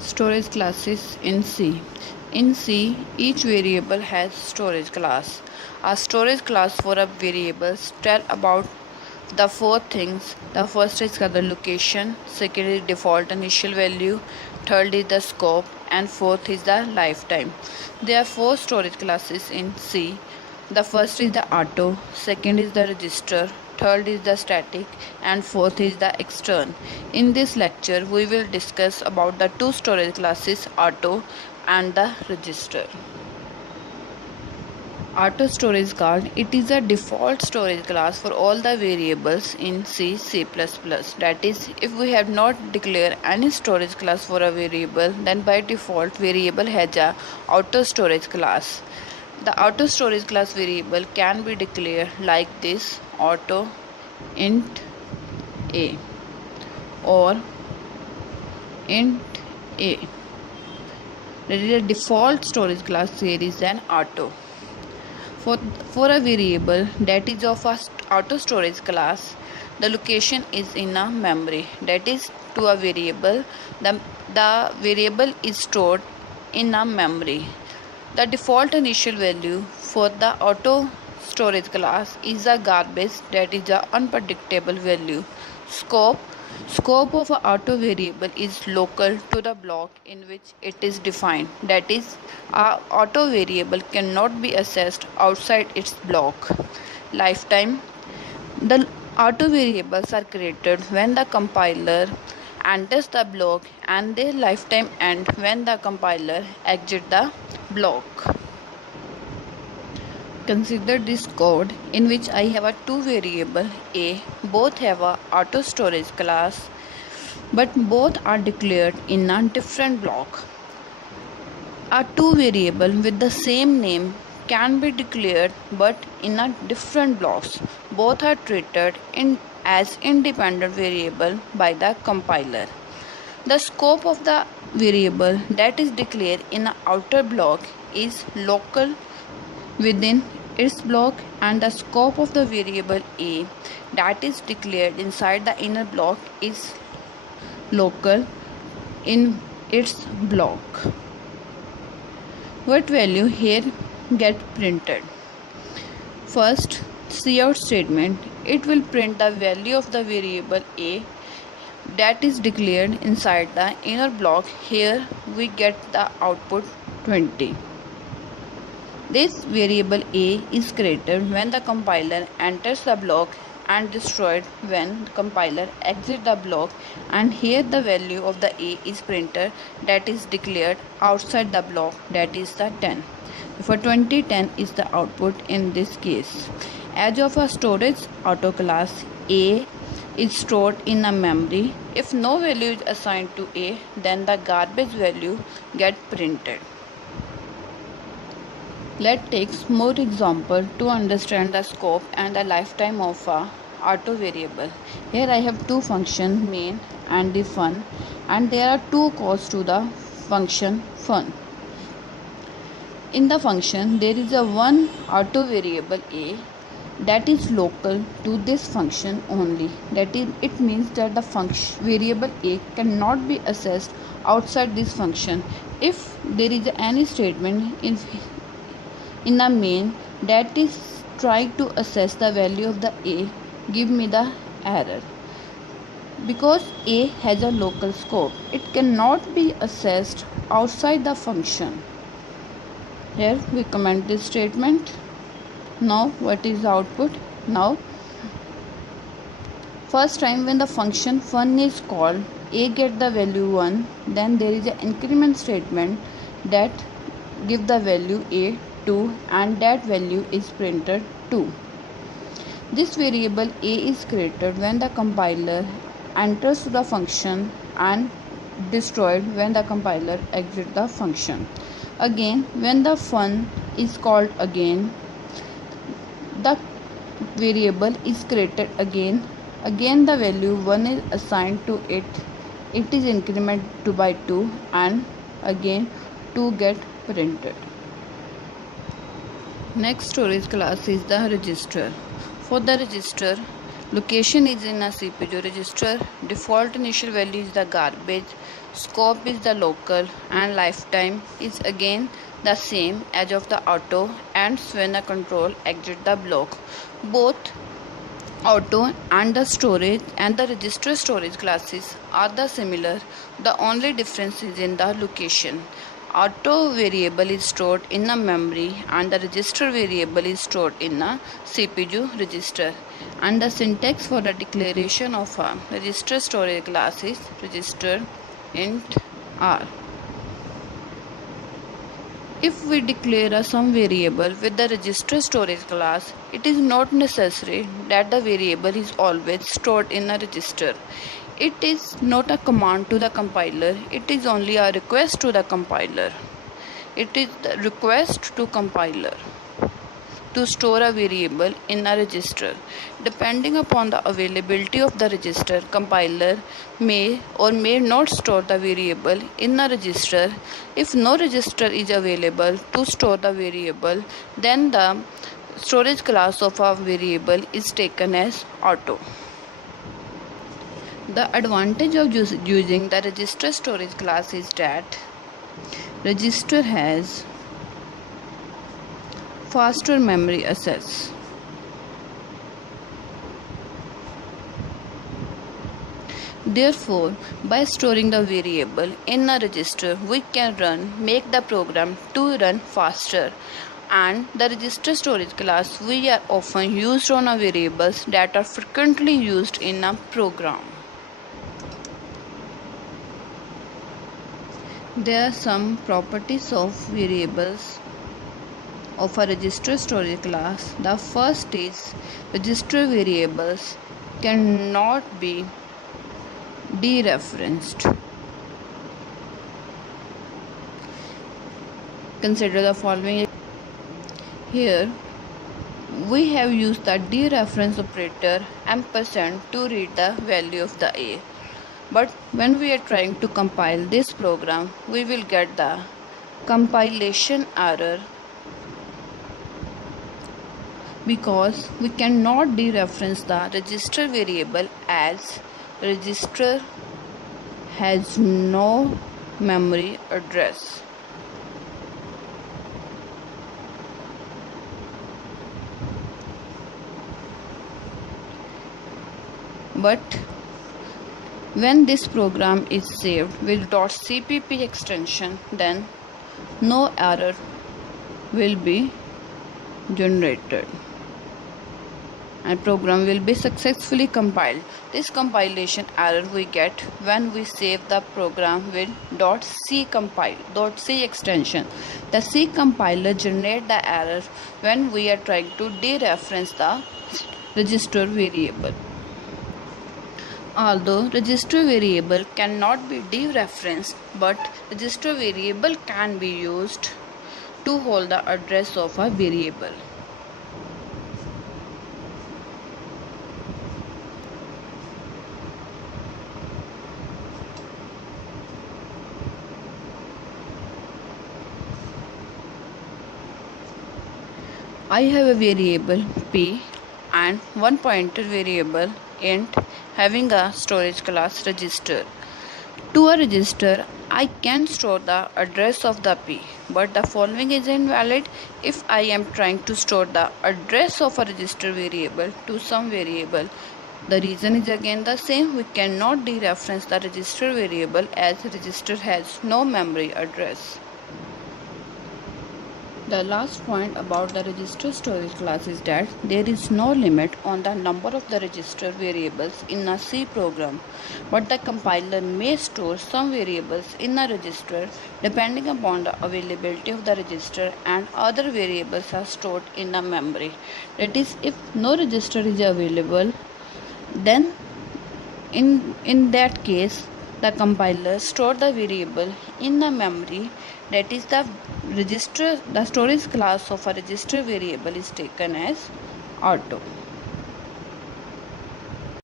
Storage classes in C. In C, each variable has storage class. A storage class for a variable tell about the four things. The first is the location, second is default initial value, third is the scope, and fourth is the lifetime. There are four storage classes in C. The first is the auto, second is the register, third is the static, and fourth is the extern. In this lecture, we will discuss about the two storage classes, auto and the register. Auto storage card, it is a default storage class for all the variables in C, C++. That is, if we have not declared any storage class for a variable, then by default variable has a auto storage class. The auto storage class variable can be declared like this: auto int a or int a. That is a default storage class here is an auto. For a variable that is of a auto storage class, the location is in a memory. That is, to a variable, the variable is stored in a memory. The default initial value for the auto storage class is a garbage, that is the unpredictable value. Scope of an auto variable is local to the block in which it is defined. That is, an auto variable cannot be accessed outside its block. Lifetime. The auto variables are created when the compiler enters the block, and their lifetime ends when the compiler exits the block. Consider this code in which I have a two variable a. Both have a auto storage class, but both are declared in a different block. A two variable with the same name can be declared but in a different blocks. Both are treated as independent variable by the compiler. The scope of the variable that is declared in an outer block is local within its block, and the scope of the variable a that is declared inside the inner block is local in its block. What value here get printed? First, cout statement, it will print the value of the variable a that is declared inside the inner block. Here we get the output 20. This variable a is created when the compiler enters the block and destroyed when the compiler exits the block, and here the value of the a is printed that is declared outside the block, that is the 10. For 2010 is the output in this case. As of a storage auto class, a is stored in a memory. If no value is assigned to a, then the garbage value get printed. Let's take more example to understand the scope and the lifetime of a auto variable. Here I have two functions, main and the fun, and there are two calls to the function fun. In the function there is a one auto variable a that is local to this function only. That is, it means that the function variable a cannot be accessed outside this function. If there is any statement in a main that is trying to assess the value of the a, give me the error. Because a has a local scope, it cannot be accessed outside the function. Here we comment this statement. Now what is the output? Now first time when the function fun is called, a get the value 1, then there is an increment statement that give the value a 2, and that value is printed 2. This variable a is created when the compiler enters the function and destroyed when the compiler exits the function. Again, when the fun is called again, the variable is created again the value 1 is assigned to it. It is incremented by 2, and again 2 get printed. Next storage class is the register. For the register, location is in a CPU register. Default initial value is the garbage. Scope is the local and lifetime is again the same as of the auto and when a control exit the block. Both auto and the storage and the register storage classes are the similar. The only difference is in the location. Auto variable is stored in a memory and the register variable is stored in a CPU register. And the syntax for the declaration of a register storage class is register int r. If we declare a sum variable with the register storage class, it is not necessary that the variable is always stored in a register. It is not a command to the compiler, it is only a request to the compiler. It is the request to compiler to store a variable in a register. Depending upon the availability of the register, compiler may or may not store the variable in a register. If no register is available to store the variable, then the storage class of a variable is taken as auto. The advantage of using the register storage class is that register has faster memory access. Therefore, by storing the variable in a register, we can make the program to run faster. And the register storage class we are often used on a variables that are frequently used in a program. There are some properties of variables of a register storage class. The first is register variables cannot be dereferenced. Consider the following. Here we have used the dereference operator ampersand to read the value of the a. But when we are trying to compile this program, we will get the compilation error because we cannot dereference the register variable as register has no memory address. But when this program is saved with .cpp extension, then no error will be generated and program will be successfully compiled. This compilation error we get when we save the program with .c extension. The C compiler generates the error when we are trying to dereference the register variable. Although register variable cannot be dereferenced, but register variable can be used to hold the address of a variable. I have a variable p and one pointer variable int having a storage class register. To a register, I can store the address of the p, but the following is invalid if I am trying to store the address of a register variable to some variable. The reason is again the same. We cannot dereference the register variable as register has no memory address. The last point about the register storage class is that there is no limit on the number of the register variables in a C program, but the compiler may store some variables in a register depending upon the availability of the register, and other variables are stored in the memory. That is, if no register is available, then in that case the compiler store the variable in the memory. That is, the storage class of a register variable is taken as auto.